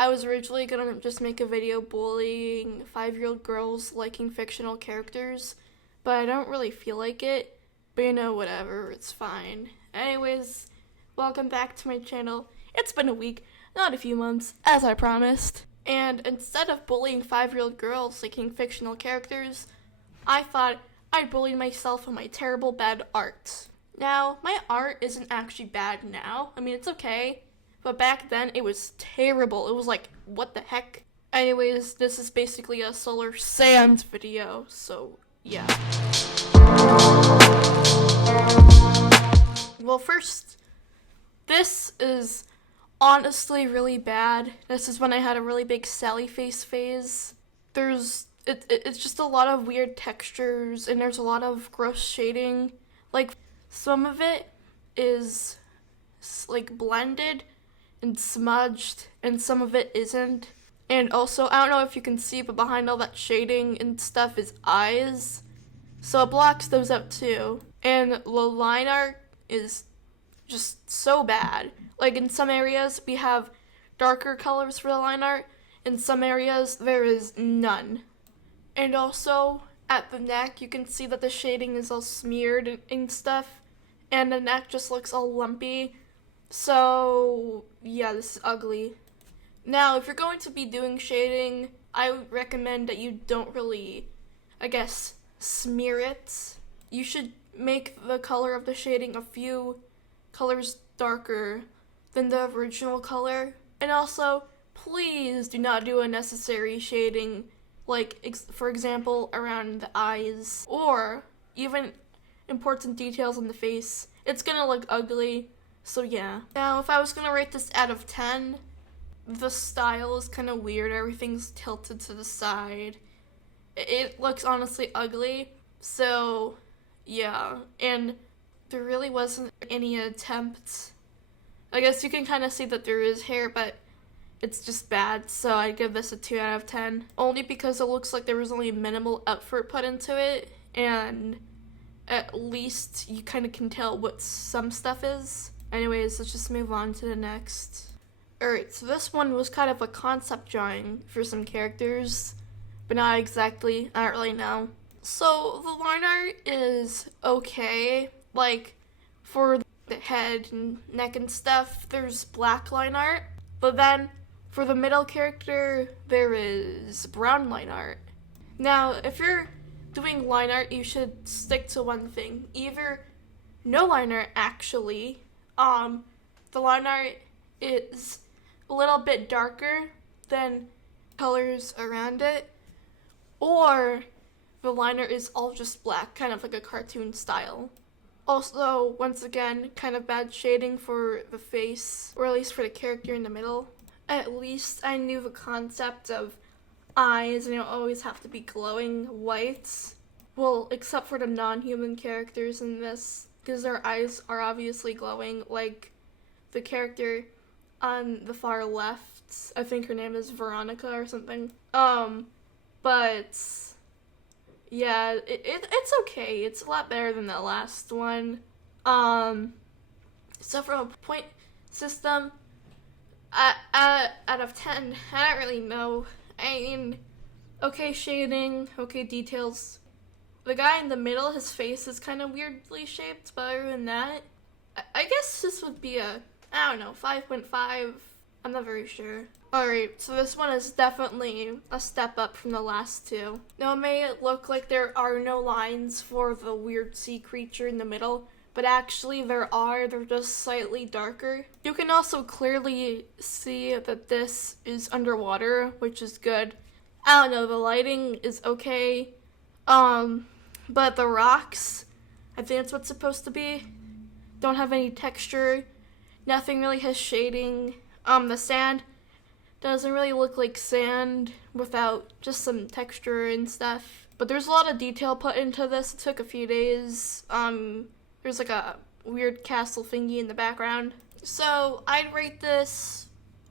I was originally gonna just make a video bullying 5-year-old girls liking fictional characters, but I don't really feel like it. But you know, whatever, it's fine. Anyways, welcome back to my channel. It's been a week, not a few months, as I promised. And instead of bullying 5-year-old girls liking fictional characters, I thought I'd bully myself on my terrible bad art. Now, my art isn't actually bad now. I mean, it's okay. But back then, it was terrible. It was like, what the heck? Anyways, this is basically a Solar Sands video, so yeah. Well, first, this is honestly really bad. This is when I had a really big Sally face phase. It's just a lot of weird textures, and there's a lot of gross shading. Like, some of it is like blended and smudged, and some of it isn't. And also, I don't know if you can see, but behind all that shading and stuff is eyes, so it blocks those out too. And the line art is just so bad. Like, in some areas we have darker colors for the line art, in some areas there is none. And also at the neck you can see that the shading is all smeared and stuff, and the neck just looks all lumpy. So yeah, this is ugly. Now, if you're going to be doing shading, I would recommend that you don't really, I guess, smear it. You should make the color of the shading a few colors darker than the original color. And also, please do not do unnecessary shading, like, for example, around the eyes, or even important details on the face. It's gonna look ugly. So yeah. Now, if I was gonna rate this out of 10, the style is kind of weird. Everything's tilted to the side. It looks honestly ugly. So yeah, and there really wasn't any attempt. I guess you can kind of see that there is hair, but it's just bad. So I give this a 2 out of 10. Only because it looks like there was only minimal effort put into it, and at least you kind of can tell what some stuff is. Anyways, let's just move on to the next. Alright, so this one was kind of a concept drawing for some characters, but not exactly. I don't really know. So the line art is okay. Like, for the head and neck and stuff, there's black line art. But then, for the middle character, there is brown line art. Now, if you're doing line art, you should stick to one thing. Either no line art, actually. The line art is a little bit darker than colors around it, or the line art is all just black, kind of like a cartoon style. Also, once again, kind of bad shading for the face, or at least for the character in the middle. At least I knew the concept of eyes, and they don't always have to be glowing whites. Well, except for the non-human characters in this, because their eyes are obviously glowing, like the character on the far left. I think her name is Veronica or something. But yeah, it's okay. It's a lot better than the last one. So from a point system, out of 10, I don't really know. I mean, okay shading, okay details. The guy in the middle, his face is kind of weirdly shaped, but other than that, I guess this would be a, I don't know, 5.5. I'm not very sure. Alright, so this one is definitely a step up from the last two. Now, it may look like there are no lines for the weird sea creature in the middle, but actually there are. They're just slightly darker. You can also clearly see that this is underwater, which is good. I don't know, the lighting is okay. But the rocks, I think that's what's supposed to be, don't have any texture. Nothing really has shading. The sand doesn't really look like sand without just some texture and stuff. But there's a lot of detail put into this. It took a few days. There's like a weird castle thingy in the background. So I'd rate this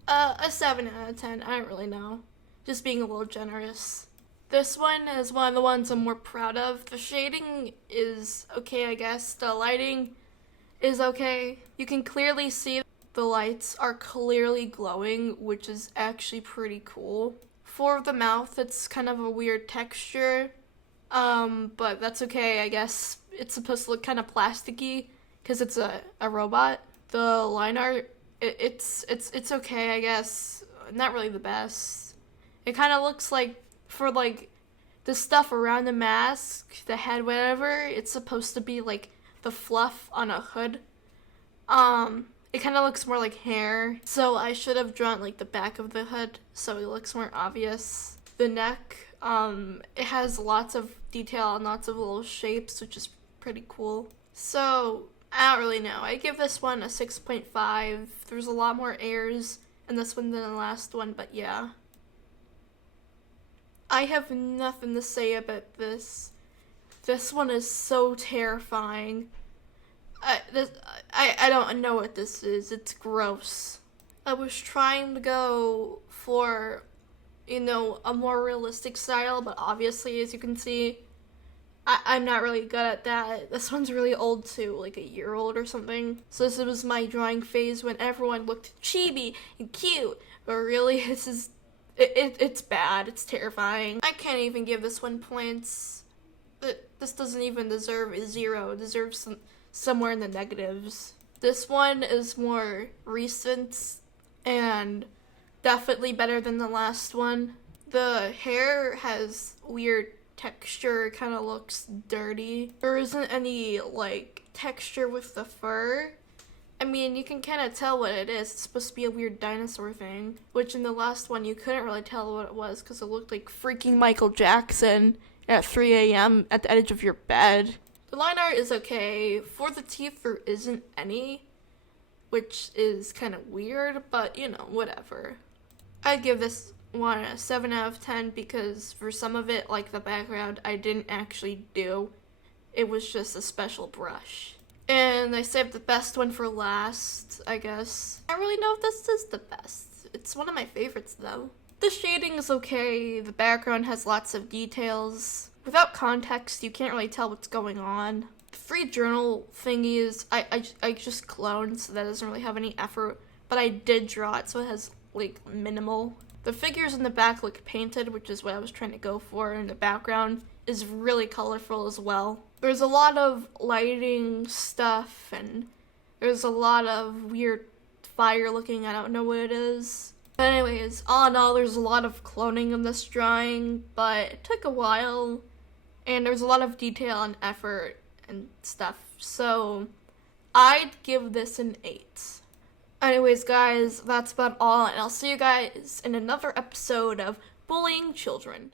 a 7 out of 10. I don't really know. Just being a little generous. This one is one of the ones I'm more proud of. The shading is okay, I guess. The lighting is okay. You can clearly see the lights are clearly glowing, which is actually pretty cool. For the mouth, it's kind of a weird texture, but that's okay, I guess. It's supposed to look kind of plasticky because it's a robot. The line art, it's okay, I guess. Not really the best. It kind of looks like, for like the stuff around the mask, the head, whatever, it's supposed to be like the fluff on a hood. It kind of looks more like hair, so I should have drawn like the back of the hood so it looks more obvious. The neck, it has lots of detail and lots of little shapes, which is pretty cool. So, I don't really know. I give this one a 6.5. There's a lot more airs in this one than the last one, but yeah. I have nothing to say about this. This one is so terrifying. I don't know what this is. It's gross. I was trying to go for, a more realistic style, but obviously, as you can see, I'm not really good at that. This one's really old too, like a year old or something. So this was my drawing phase when everyone looked chibi and cute, but really, it's bad. It's terrifying. I can't even give this one points. This doesn't even deserve a 0. It deserves somewhere in the negatives. This one is more recent and definitely better than the last one. The hair has weird texture, kind of looks dirty. There isn't any like texture with the fur. I mean, you can kind of tell what it is. It's supposed to be a weird dinosaur thing, which in the last one you couldn't really tell what it was because it looked like freaking Michael Jackson at 3 a.m. at the edge of your bed. The line art is okay. For the teeth, there isn't any, which is kind of weird, but whatever. I'd give this one a 7 out of 10 because for some of it, like the background, I didn't actually do. It was just a special brush. And I saved the best one for last, I guess. I don't really know if this is the best. It's one of my favorites, though. The shading is okay. The background has lots of details. Without context, you can't really tell what's going on. The free journal thingies, I just cloned, so that doesn't really have any effort. But I did draw it, so it has, minimal. The figures in the back look painted, which is what I was trying to go for, and the background is really colorful as well. There's a lot of lighting stuff, and there's a lot of weird fire looking, I don't know what it is. But anyways, all in all, there's a lot of cloning in this drawing, but it took a while, and there's a lot of detail and effort and stuff, so I'd give this an 8. Anyways, guys, that's about all, and I'll see you guys in another episode of Bullying Children.